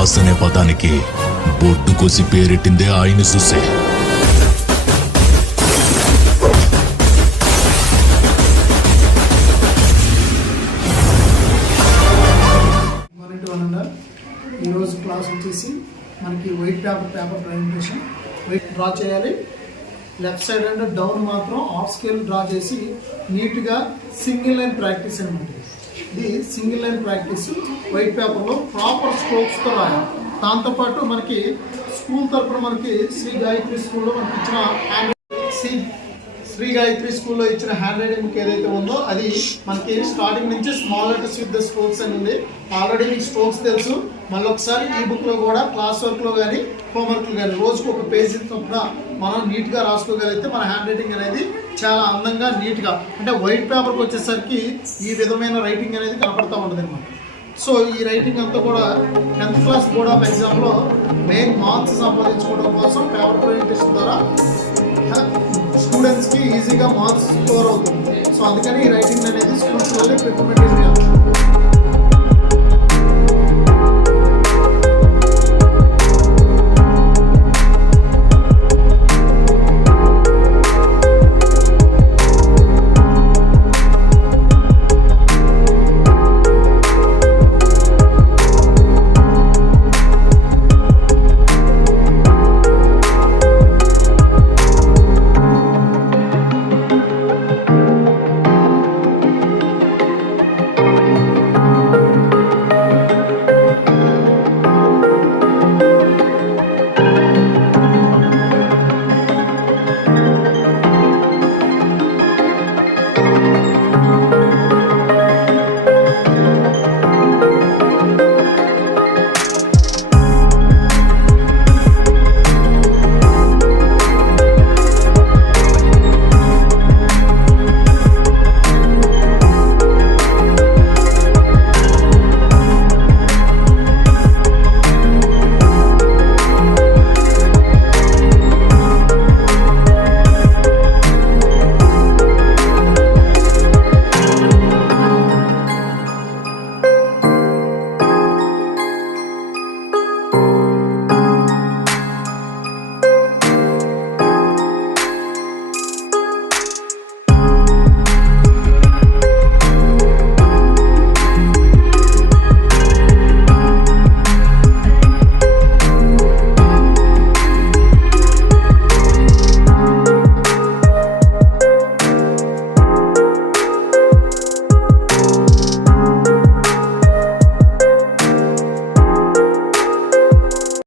Mass అనే పదానికి బొడ్డు కోసి పేరెట్టిందే ఆయన చూసే. ఈరోజు క్లాస్ వచ్చేసి మనకి white paper presentation. White draw చేయాలి. లెఫ్ట్ సైడ్ అండ్ డౌన్ మాత్రం హాఫ్ స్కేల్ డ్రా చేసి నీట్గా సింగిల్ లైన్ ప్రాక్టీస్ అనమాట. ఇది సింగిల్ లైన్ ప్రాక్టీస్ వైట్ పేపర్లో ప్రాపర్ స్ట్రోక్స్తో రాయాలి. దాంతోపాటు మనకి స్కూల్ తరఫున మనకి శ్రీ గాయత్రి స్కూల్లో మనకి ఇచ్చిన శ్రీ గాయత్రి స్కూల్లో ఇచ్చిన హ్యాండ్ రైటింగ్ ఏదైతే ఉందో అది మనకి స్టార్టింగ్ నుంచి small letters with the strokes అని ఉంది. ఆల్రెడీ మీకు స్ట్రోక్స్ తెలుసు. మళ్ళీ ఒకసారి ఈ బుక్లో కూడా క్లాస్ వర్క్లో కానీ హోంవర్క్లో కానీ రోజుకు ఒక పేజీ చొప్పున మనం నీట్గా రాసుకోగలిగితే మన హ్యాండ్ రైటింగ్ అనేది చాలా అందంగా నీట్గా, అంటే వైట్ పేపర్కి వచ్చేసరికి ఈ విధమైన రైటింగ్ అనేది కనపడతా ఉంటుంది అనమాట. సో ఈ రైటింగ్ అంతా కూడా 10th క్లాస్ బోర్డ్ ఆఫ్ ఎగ్జామ్లో మెయిన్ మార్క్స్ సంపాదించుకోవడం కోసం పేపర్ ప్రెజెంటేషన్ ద్వారా స్టూడెంట్స్కి ఈజీగా మార్క్స్ స్కోర్ అవుతుంది. సో అందుకని ఈ రైటింగ్ అనేది స్కూల్స్లోనే రికమెండేషన్ చేయాలి.